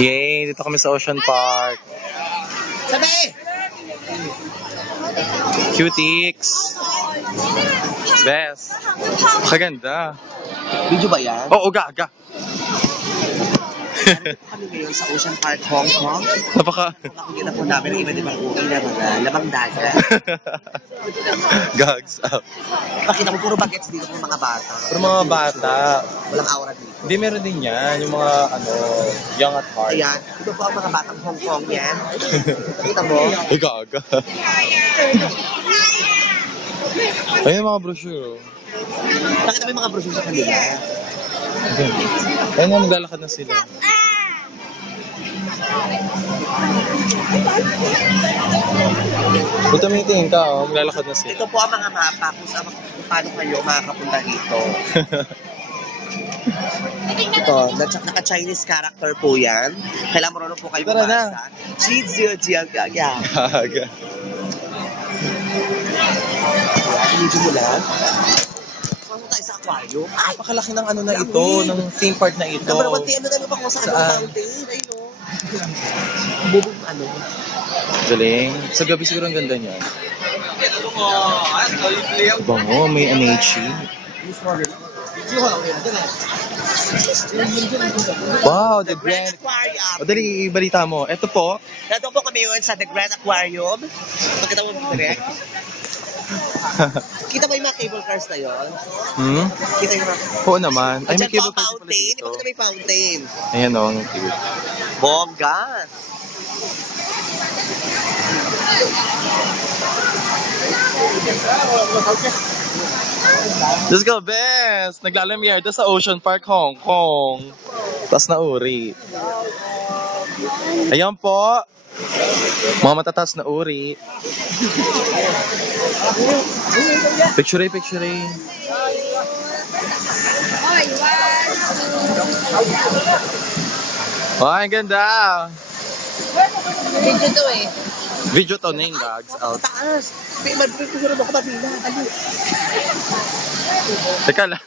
Yay! Dito kami sa Ocean Park. Sabi! Cutics! Best! Kaganda. Video ba yan? Oo, gaga. Kami ngayon sa Ocean Park, Hong Kong. Napaka... Makikita po namin ang iba't ibang uri na mga lamang dagat. Gags up. Makita mo, puro bagets dito ng mga bata. Pero mga bata, Walang aura dito. hindi meron din yan. Yung mga, young at heart. Ayan, ito po ang mga batang Hong Kong yan. Nakita mo? Ay, gaga. Ayun yung mga brochure. Nakita mo yung mga brochure sa kanila? Ayun nga, maglalakad na sila. Buta meeting ka, maglalakad na sila. Ito po ang mga mapa kung paano kayo makakapunta dito. Ito, naka-Chinese character po yan. Kailangan marunong po kayo Tara na. bumasa. Gaga. Gaga. Medyo mo lang. Pasok tayo sa aquarium. Ay, Napakalaki ng ano na ito, ng theme park na ito. number one, ano pa kung saan Saan? fountain? Ayun o. Bubong ano. Galing. Sa gabi siguro ang ganda niya. Bango, may anachi. Wow, the Grand... Aquarium. O, dali, ibalita mo. Ito po. Ito po kami yun sa The Grand Aquarium. Pakita mo direct. Kita mo yung mga cable cars na yun? Kita yung mga... Oo naman. Ay, may Diyan cable po car ang pala fountain. dito. Ipakita mo yung fountain. Ayan o, ang cute. Bongga. Let's go, best! Naglalamyerda sa Ocean Park, Hong Kong. Taas na uri. Ayan po. Mga matataas na uri. Picture. Ay, ang ganda. Video to eh. Video to na yung gags out. Taas. May magpipiguro mo ako mabila. Dali. Teka lang.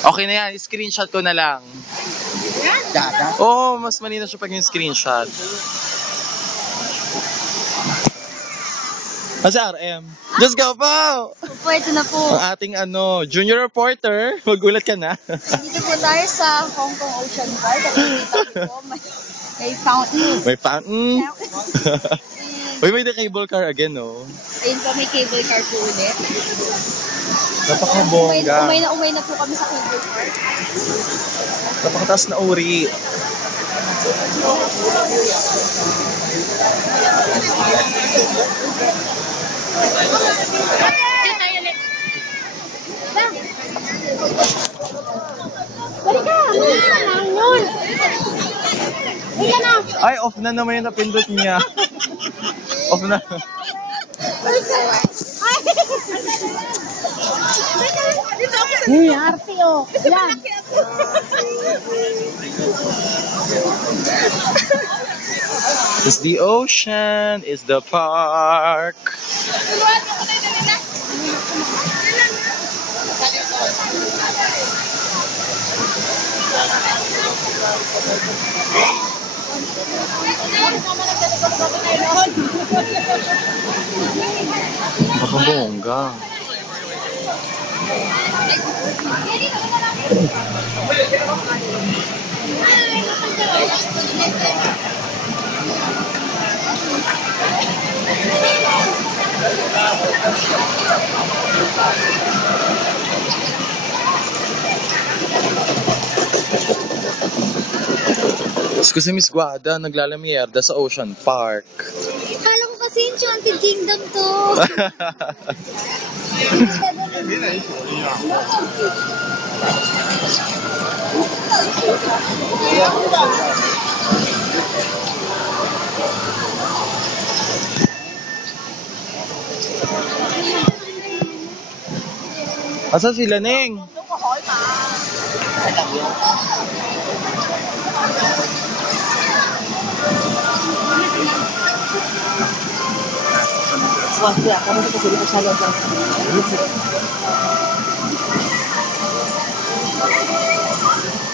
Okay na yan, screenshot ko na lang. Gaga. Oo, mas malinaw siya pag yung screenshot. Kasi RM. Let's go po! Pwede na po. Ang ating junior reporter, magulat ka na. Dito po tayo sa Hong Kong Ocean Park. At dito po may fountain. May fountain. Uy, may the cable car again, no? Ayun po, may cable car po ulit. Napakabongga. Umay na po kami sa cable car. Napakataas na uri. Diyan tayo ulit. Balik ka! Lang nun! Balik ka na! Ay, off na naman yung napindot niya. Off na. Arte oh. Yan. It's the ocean, it's the park. Napakabongga. Tapos kasi Miss Guada, naglalamierda sa Ocean Park. Akala ko kasi Enchanted Kingdom to. Asan sila, Neng? Wah, kamu tuh kesini ke saya, Bang.